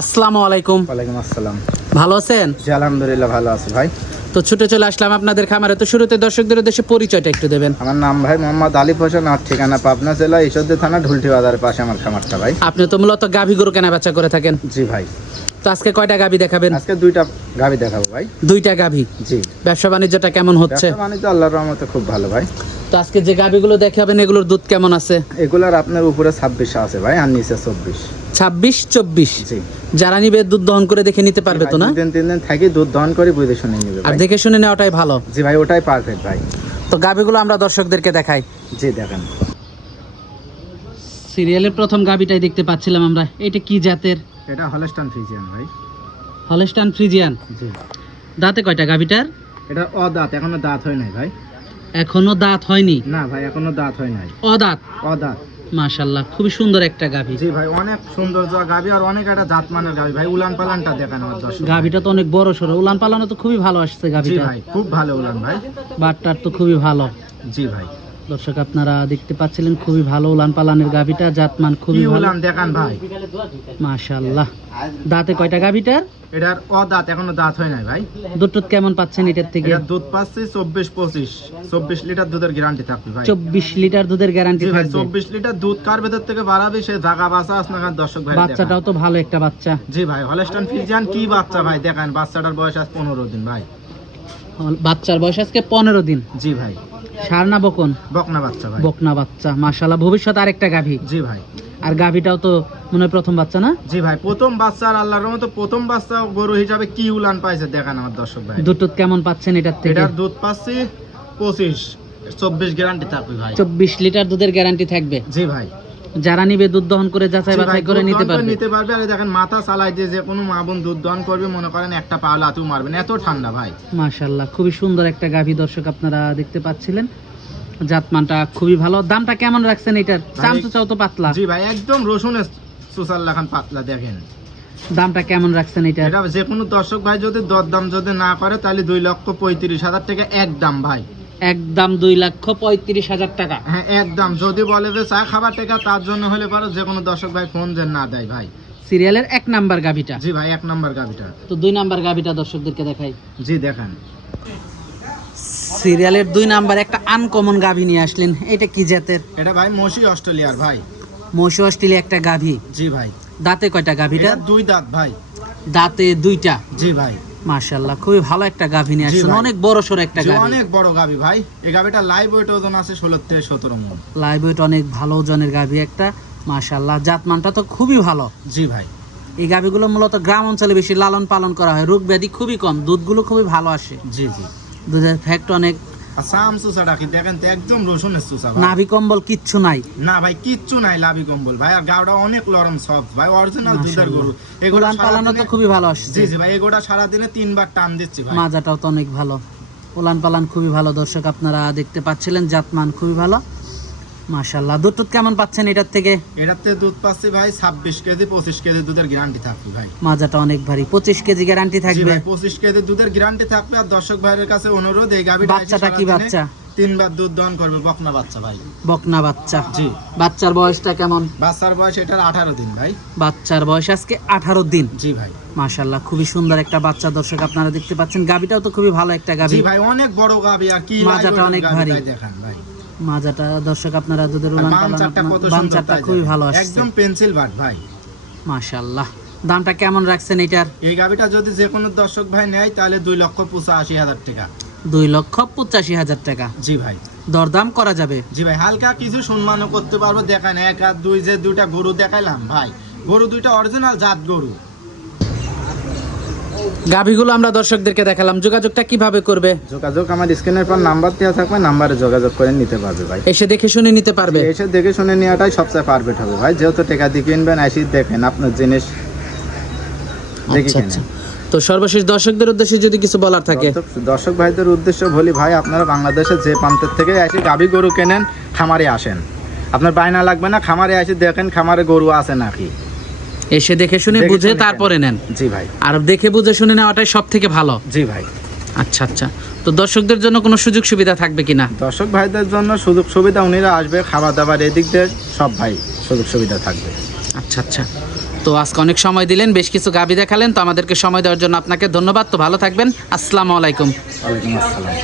আসসালামু আলাইকুম। ওয়ালাইকুম আসসালাম। ভালো আছেন? জি আলহামদুলিল্লাহ ভালো আছি ভাই। তো ছুটে চলে আসলাম আপনাদের খামারে। তো শুরুতে দর্শকদের উদ্দেশ্যে পরিচয়টা একটু দেবেন। আমার নাম ভাই মোহাম্মদ আলিফ হোসেন আর ঠিকানা পাবনা জেলা ঈশ্বরদী থানা ঢুলটি বাজারের পাশে আমার খামারটা ভাই। আপনি তো মূলত গাভী গরু কেনা বেচা করে থাকেন। জি ভাই। তো আজকে কয়টা গাভী দেখাবেন? আজকে দুইটা গাড়ি দেখাবো ভাই। দুইটা গাভী। জি। ব্যবসা বাণিজ্যটা কেমন হচ্ছে? ব্যবসা বাণিজ্য আল্লাহর রহমতে খুব ভালো ভাই। তো আজকে যে গাভীগুলো দেখাবেন এগুলোর দুধ কেমন আছে? এগুলার আপনার উপরে ছাব্বিশ আছে ভাই আর নিচে চব্বিশ। ছাব্বিশ চব্বিশ? যারা নিবে দুধ দহন করে দেখে নিতে পারবে তো না? তিন দিন থাকি দুধ দহন করে বুঝে শুনে নিবে আর দেখে শুনে নেওয়াটাই ভালো। জি ভাই ওটাই পারফেক্ট ভাই। তো গাভীগুলো আমরা দর্শকদেরকে দেখাই। জি দেখেন। সিরিয়ালের প্রথম গাভীটাই দেখতে পাচ্ছিলাম আমরা। এটা কি জাতের? এটা হলস্টান ফিজিয়ান ভাই। হলস্টান ফ্রিজিয়ান জি। দাঁতে কয়টা গাভীটার? এটা অদাঁত এখনও দাঁত হয় নাই ভাই। এখনও দাঁত হয়নি? না ভাই এখনও দাঁত হয় নাই। অদাঁত? অদাঁত। মাশাল্লাহ খুবই সুন্দর একটা গাভী। জি ভাই অনেক সুন্দর যা গাবি আর অনেক একটা জাত মানের গাবি ভাই উলান পালানটা দেখেন আমার দর্শক। গাভীটা তো অনেক বড় সরো উলান পালানো তো খুবই ভালো আসছে জি গাভীটা। ভাই খুব ভালো উলান ভাই। বাটটার তো খুবই ভালো। জি ভাই। দর্শক আপনারা দেখতে পাচ্ছিলেন খুবই ভালো উলান পালানের গাভীটা জাতমান খুবই ভালো। দেখান ভাই? দাঁতে কয়টা গাভীটার? এটার অদাঁত এখনও দাঁত হয় নাই ভাই। দুধ কেমন পাচ্ছেন এটার থেকে? এটা দুধ পাচ্ছি চব্বিশ পঁচিশ। চব্বিশ লিটার দুধের গ্যারান্টি থাকবে ভাই। চব্বিশ লিটার দুধের গ্যারান্টি ভাই থাকবে। চব্বিশ লিটার দুধ কার ভেতর থেকে বাড়াবে সে জাগা বাসা আপনার দর্শক ভাই বাচ্চাটাও তো ভালো একটা বাচ্চা। জি ভাই হলস্টান ফিজিয়ান কি বাচ্চা ভাই? দেখেন বাচ্চাটার বয়স আজ পনেরো দিন ভাই। বাচ্চার বয়স আজকে পনেরো দিন। জি ভাই। সার না বকন। বকনা বাচ্চা ভাই। বকনা বাচ্চা মাশাল্লাহ ভবিষ্যৎ আরেকটা গাভী। জি ভাই। আর গাভীটাও তো মনে হয় প্রথম বাচ্চা না? জি ভাই প্রথম বাচ্চা আর আল্লাহর মতো প্রথম বাচ্চা গরু হিসাবে কি উলান পাইছে দেখান আমার দর্শক ভাই। দুধ কেমন পাচ্ছেন এটার থেকে? এটার দুধ পাচ্ছি পঁচিশ চব্বিশ গ্যারান্টি থাকবে ভাই। চব্বিশ লিটার দুধের গ্যারান্টি থাকবে? জি ভাই। যারা নিবে দুধ দহন করে যাচাই বাছাই করে নিতে পারবে। নিতে পারবে। আর দেখেন মাথা চালাই দিয়ে যে কোনো মা বোন দুধ দহন করবে মনে করেন একটা পা লাতুও মারবেন এত ঠান্ডা ভাই। মাশাল্লাহ খুবই সুন্দর একটা গাভী দর্শক আপনারা দেখতে পাচ্ছিলেন। জাতমানটা খুবই ভালো। দামটা কেমন রাখছেন এটার? চামচু চাও তো পাতলা। জি ভাই একদম রসুনের সুসার লাখান পাতলা দেখেন। দামটা কেমন রাখছেন এটার এটা যে কোনো দর্শক ভাই যদি দর দাম যদি না করে তাহলে দুই লক্ষ পঁয়ত্রিশ হাজার টাকা এক দাম ভাই। একদম দুই লক্ষ পঁয়ত্রিশ হাজার টাকা। হ্যাঁ একদম। যদি বলে যে চা খাবার টাকা তার জন্য হলে পারো যে কোনো দর্শক ভাই ফোন যে না দেয় ভাই। সিরিয়ালের এক নাম্বার গাভীটা। জি ভাই এক নম্বর গাবিটা তো দুই নাম্বার গাভীটা দর্শকদেরকে দেখাই। জি দেখান। সিরিয়ালের দুই নাম্বার একটা আনকমন গাভী নিয়ে আসলেন। এটা কি জাতের? এটা ভাই মসি অস্ট্রেলিয়ার ভাই। মৌসু অস্ট্রেলিয়া একটা গাভী। জি ভাই। দাঁতে কয়টা গাভীটা? দুই দাঁত ভাই। দাঁতে দুইটা। জি ভাই। মাশাল্লাহ খুবই ভালো একটা গাভী নিয়ে আসছেন অনেক বড় সর একটা গাভী। অনেক বড় গাভী ভাই। এই গাভীটা লাইভ ওয়েট ওজন আছে ষোলো থেকে সতেরো মণ লাইভ ওয়েট অনেক ভালো ওজনের গাভী একটা মাশাল্লাহ জাতমানটা তো খুবই ভালো। জি ভাই। এই গাভীগুলো মূলত গ্রাম অঞ্চলে বেশি লালন পালন করা হয় রোগ ব্যাধি খুবই কম দুধগুলো খুবই ভালো আসে। জি জি। দুধের ফ্যাক্ট অনেক সাম সুসা রাখি দেখেন তো একদম রসুনের সুসা নাভি কম্বল কিচ্ছু নাই। না ভাই কিচ্ছু নাই লাভি কম্বল ভাই। আর গাওটা অনেক সফট ভাই। অরিজিনাল দুধের গরু। এগুলো পালানো তো খুবই ভালো আসছে। জি জি ভাই এগুলা সারাদিনে তিনবার টান দিচ্ছি ভাই। মাজাটাও তো অনেক ভালো। ওলান পালান খুবই ভালো। দর্শক আপনারা দেখতে পাচ্ছিলেন জাতমান খুবই ভালো। মাশাল্লাহ দুধ টুধ কেমন পাচ্ছেন এটার থেকে? এটাতে দুধ পাচ্ছি ভাই ছাব্বিশ কেজি পঁচিশ কেজি দুধের গ্যারান্টি থাকবে ভাই। মাজাটা অনেক ভারী। পঁচিশ কেজি গ্যারান্টি থাকবে? পঁচিশ কেজি দুধের গ্যারান্টি থাকবে আর দর্শক ভাইয়ের কাছে অনুরোধ এই গাভিটা বাচ্চাটা কি বাচ্চা? তিনবার দুধ দহন করবে বকনা বাচ্চা ভাই। বকনা বাচ্চা। জি। বাচ্চার বয়সটা কেমন? বাচ্চার বয়স এটার আঠারো দিন ভাই। বাচ্চার বয়স আজকে আঠারো দিন। জি ভাই। মাশাল্লাহ খুবই সুন্দর একটা বাচ্চা দর্শক আপনারা দেখতে পাচ্ছেন। গাবিটাও তো খুবই ভালো একটা গাবি ভাই অনেক বড় গাভি আর কি মাজাটা অনেক ভারী। দেখান ভাই। মাজাটা। দর্শক আপনারা উলান বাম চারটা খুবই ভালো একদম পেন্সিল বাট ভাই। মাশাল্লাহ দামটা কেমন রাখছেন এটার? এই গাভিটা যদি যে কোনো দর্শক ভাই নেয় তাহলে দুই লক্ষ পঁচাশি হাজার টাকা। দুই লক্ষ পঁচাশি হাজার টাকা। জি ভাই। দরদাম করা যাবে? জি ভাই হালকা কিছু সম্মানও করতে পারব। দেখান এক আর দুই যে দুইটা গরু দেখাইলাম ভাই। গরু দুইটা অরিজিনাল জাত গরু। গাভিগুলো আমরা দর্শকদেরকে দেখালাম। যোগাযোগটা কীভাবে করবে? যোগাযোগ আমার স্ক্রিনের পর নাম্বার দেওয়া থাকবে নাম্বারে যোগাযোগ করে নিতে পারবে ভাই। এসে দেখে শুনে নিতে পারবে। এসে দেখে শুনে নেওয়াটাই সবচেয়ে পারফেক্ট হবে ভাই। যেহেতু টাকা দিয়ে কিনবেন আসি দেখেন আপনার জিনিস দেখে আচ্ছা আচ্ছা। তো সর্বশেষ দর্শকদের উদ্দেশ্যে যদি কিছু বলার থাকে। দর্শক- ভাইদের উদ্দেশ্য বলি ভাই আপনারা বাংলাদেশের যে প্রান্তের থেকে আসি গাভী গরু কেনেন খামারে আসেন। আপনার বায়না লাগবে না খামারে আসি দেখেন খামারে গরু আছে নাকি। এসে দেখে শুনে বুঝে তারপরে নেন। জি ভাই। আর দেখে বুঝে শুনে নেওয়াটাই সব থেকে ভালো। জি ভাই। আচ্ছা আচ্ছা। তো দর্শকদের জন্য কোনো সুযোগ সুবিধা থাকবে কিনা? দর্শক ভাইদের জন্য সুযোগ সুবিধা উনিরা আসবে খাবার দাবার এদিক দিয়ে সব ভাই সুযোগ সুবিধা থাকবে। আচ্ছা আচ্ছা। তো তো আজকে অনেক সময় দিলেন বেশ কিছু গাবি দেখালেন তো আমাদেরকে সময় দেওয়ার জন্য আপনাকে ধন্যবাদ। তো ভালো থাকবেন। আসসালামু আলাইকুম। ওয়ালাইকুম আসসালাম।